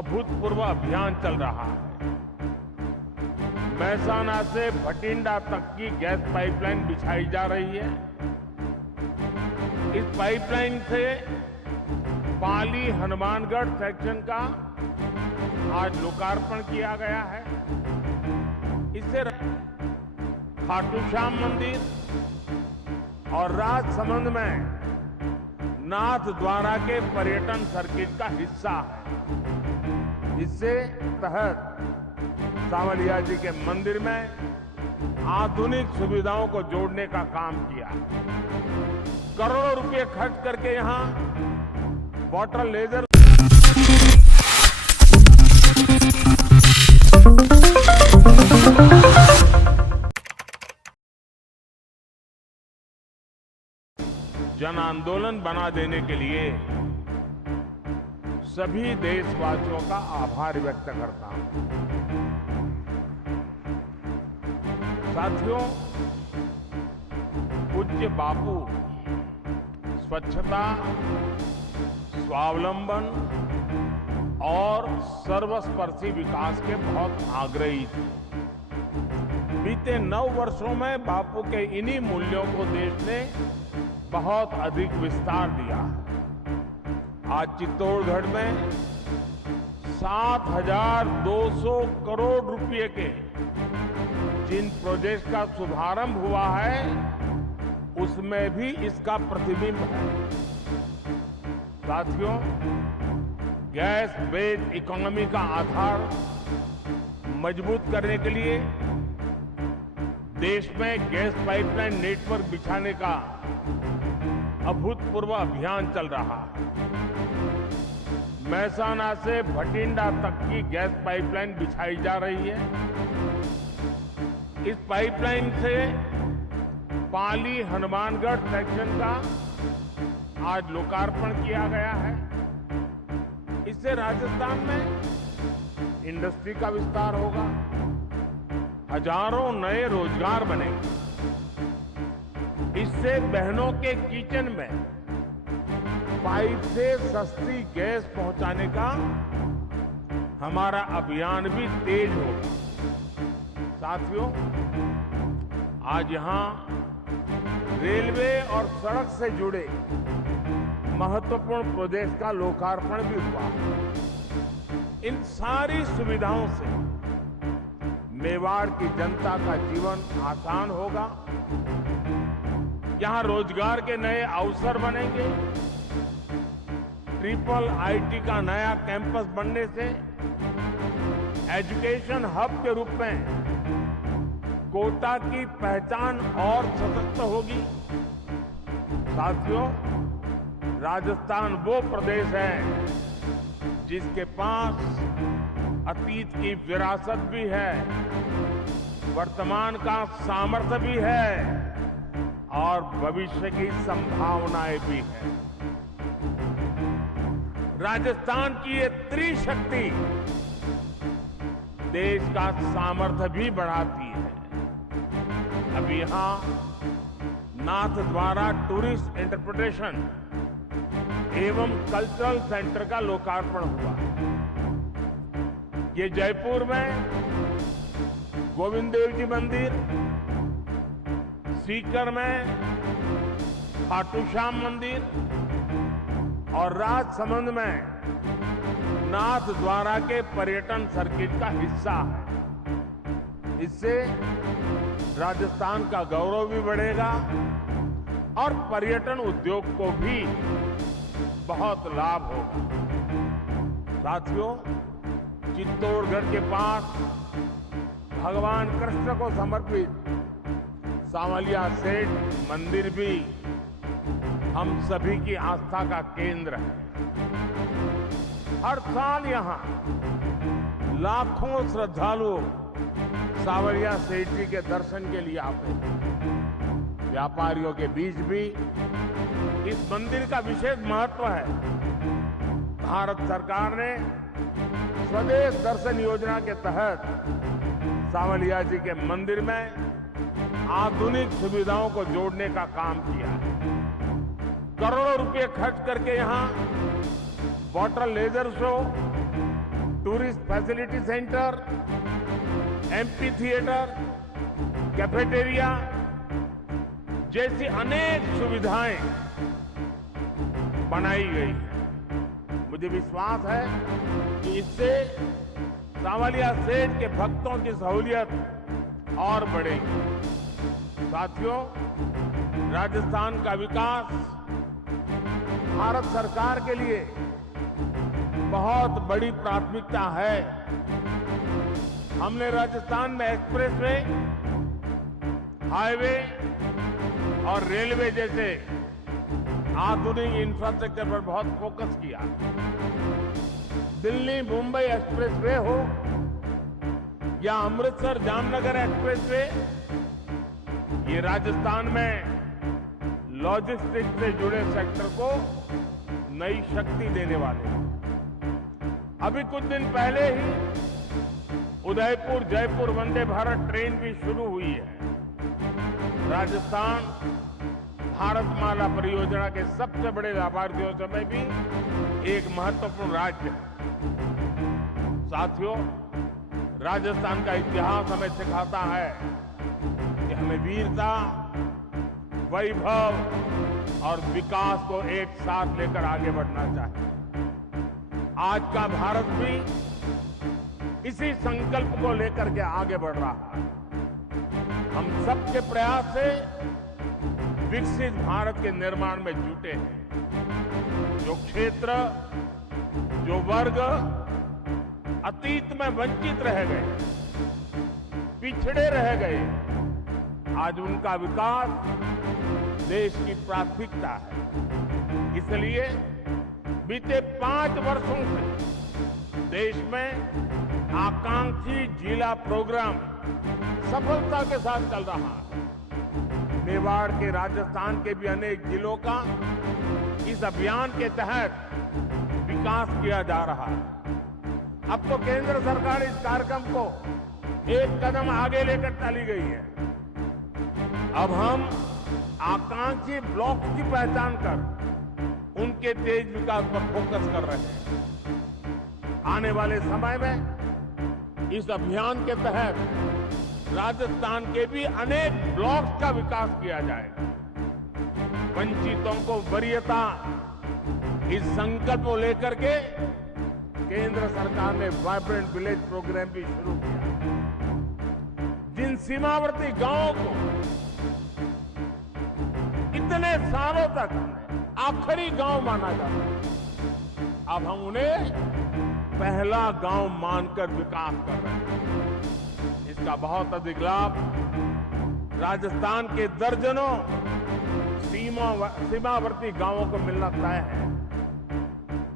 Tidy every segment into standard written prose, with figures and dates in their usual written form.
अभूतपूर्व अभियान चल रहा है। महसाना से भटिंडा तक की गैस पाइपलाइन बिछाई जा रही है। इस पाइपलाइन से पाली हनुमानगढ़ सेक्शन का आज लोकार्पण किया गया है। इससे खाटू श्याम मंदिर और राजसमंद में नाथ द्वारा के पर्यटन सर्किट का हिस्सा है। इससे तहत सांवलिया जी के मंदिर में आधुनिक सुविधाओं को जोड़ने का काम किया। करोड़ों रुपए खर्च करके यहां वाटर लेजर जन आंदोलन बना देने के लिए सभी देशवासियों का आभार व्यक्त करता हूं। साथियों, पूज्य बापू स्वच्छता, स्वावलंबन और सर्वस्पर्शी विकास के बहुत आग्रही थे। बीते 9 वर्षों में बापू के इन्हीं मूल्यों को देश ने बहुत अधिक विस्तार दिया। आज चित्तौड़गढ़ में 7,200 करोड़ रुपए के जिन प्रोजेक्ट का शुभारंभ हुआ है, उसमें भी इसका प्रतिबिंब है। साथियों, गैस बेस्ड इकोनॉमी का आधार मजबूत करने के लिए देश में गैस पाइपलाइन नेटवर्क बिछाने का अभूतपूर्व अभियान चल रहा है। महसाना से भटिंडा तक की गैस पाइपलाइन बिछाई जा रही है। इस पाइपलाइन से पाली हनुमानगढ़ सेक्शन का आज लोकार्पण किया गया है। इससे राजस्थान में इंडस्ट्री का विस्तार होगा, हजारों नए रोजगार बनेंगे। इससे बहनों के किचन में पाइप से सस्ती गैस पहुंचाने का हमारा अभियान भी तेज होगा। साथियों, आज यहां रेलवे और सड़क से जुड़े महत्वपूर्ण प्रोजेक्ट का लोकार्पण भी हुआ। इन सारी सुविधाओं से मेवाड़ की जनता का जीवन आसान होगा। यहां रोजगार के नए अवसर बनेंगे। ट्रिपल आईटी का नया कैंपस बनने से एजुकेशन हब के रूप में कोटा की पहचान और सशक्त होगी। साथियों, राजस्थान वो प्रदेश है जिसके पास अतीत की विरासत भी है, वर्तमान का सामर्थ्य भी है और भविष्य की संभावनाएं भी है। राजस्थान की ये त्रिशक्ति देश का सामर्थ्य भी बढ़ाती है। अब यहां नाथ द्वारा टूरिस्ट इंटरप्रिटेशन एवं कल्चरल सेंटर का लोकार्पण हुआ। ये जयपुर में गोविंद देव जी मंदिर, सीकर में खाटू श्याम मंदिर और राजसमंद में नाथ द्वारा के पर्यटन सर्किट का हिस्सा है। इससे राजस्थान का गौरव भी बढ़ेगा और पर्यटन उद्योग को भी बहुत लाभ होगा। साथियों, चित्तौड़गढ़ के पास भगवान कृष्ण को समर्पित सांवलिया सेठ मंदिर भी हम सभी की आस्था का केंद्र है। हर साल यहां लाखों श्रद्धालु सांवलिया सेठ जी के दर्शन के लिए आते हैं। व्यापारियों के बीच भी इस मंदिर का विशेष महत्व है। भारत सरकार ने स्वदेश दर्शन योजना के तहत सांवलिया जी के मंदिर में आधुनिक सुविधाओं को जोड़ने का काम किया है। करोड़ों रुपए खर्च करके यहां water laser show, tourist facility centre, amphitheatre, cafeteria जैसी अनेक सुविधाएं बनाई गई हैं। मुझे विश्वास है कि इससे सांवलिया सेठ के भक्तों की सहूलियत और बढ़ेगी। साथियों, राजस्थान का विकास भारत सरकार के लिए बहुत बड़ी प्राथमिकता है। हमने राजस्थान में एक्सप्रेसवे, हाईवे और रेलवे जैसे आधुनिक इंफ्रास्ट्रक्चर पर बहुत फोकस किया। दिल्ली मुंबई एक्सप्रेसवे हो या अमृतसर जामनगर एक्सप्रेसवे, ये राजस्थान में लॉजिस्टिक्स से जुड़े सेक्टर को नई शक्ति देने वाले हैं। अभी कुछ दिन पहले ही उदयपुर जयपुर वंदे भारत ट्रेन भी शुरू हुई है। राजस्थान भारतमाला परियोजना के सबसे बड़े लाभार्थियों में भी एक महत्वपूर्ण राज्य है। साथियों, राजस्थान का इतिहास हमें सिखाता है कि हमें वीरता, वैभव और विकास को एक साथ लेकर आगे बढ़ना चाहिए। आज का भारत भी इसी संकल्प को लेकर के आगे बढ़ रहा है। हम सबके प्रयास से विकसित भारत के निर्माण में जुटे हैं। जो क्षेत्र, जो वर्ग अतीत में वंचित रह गए, पिछड़े रह गए, आज उनका विकास देश की प्राथमिकता है। इसलिए बीते 5 वर्षों से देश में आकांक्षी जिला प्रोग्राम सफलता के साथ चल रहा है। मेवाड़ के, राजस्थान के भी अनेक जिलों का इस अभियान के तहत विकास किया जा रहा है। अब तो केंद्र सरकार इस कार्यक्रम को एक कदम आगे लेकर चली गई है। अब हम आकांक्षी ब्लॉक की पहचान कर उनके तेज विकास पर फोकस कर रहे हैं। आने वाले समय में इस अभियान के तहत राजस्थान के भी अनेक ब्लॉक्स का विकास किया जाएगा। वंचितों को वरीयता, इस संकल्प को लेकर के केंद्र सरकार ने वाइब्रेंट विलेज प्रोग्राम भी शुरू किया। जिन सीमावर्ती गांवों को इतने सालों तक आखिरी गांव माना जाता, अब हम उन्हें पहला गांव मानकर विकास कर रहे हैं। इसका बहुत अधिक लाभ राजस्थान के दर्जनों सीमावर्ती गांवों को मिलना तय है।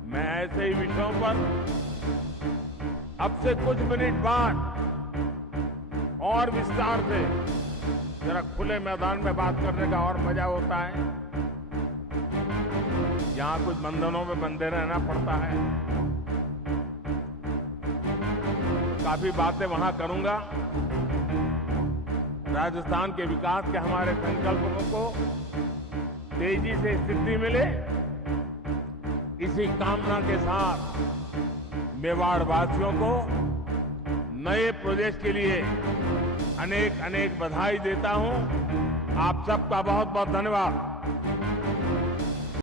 मैं ऐसे ही विषयों पर अब से कुछ मिनट बाद और विस्तार से, जरा खुले मैदान में बात करने का और मजा होता है। यहां कुछ बंधनों में बंधे रहना पड़ता है। काफी बातें वहां करूंगा। राजस्थान के विकास के हमारे संकल्पों को तेजी से सिद्धि मिले, इसी कामना के साथ मेवाड़ वासियों को नए प्रोजेक्ट के लिए अनेक अनेक बधाई देता हूं। आप सबका बहुत बहुत धन्यवाद।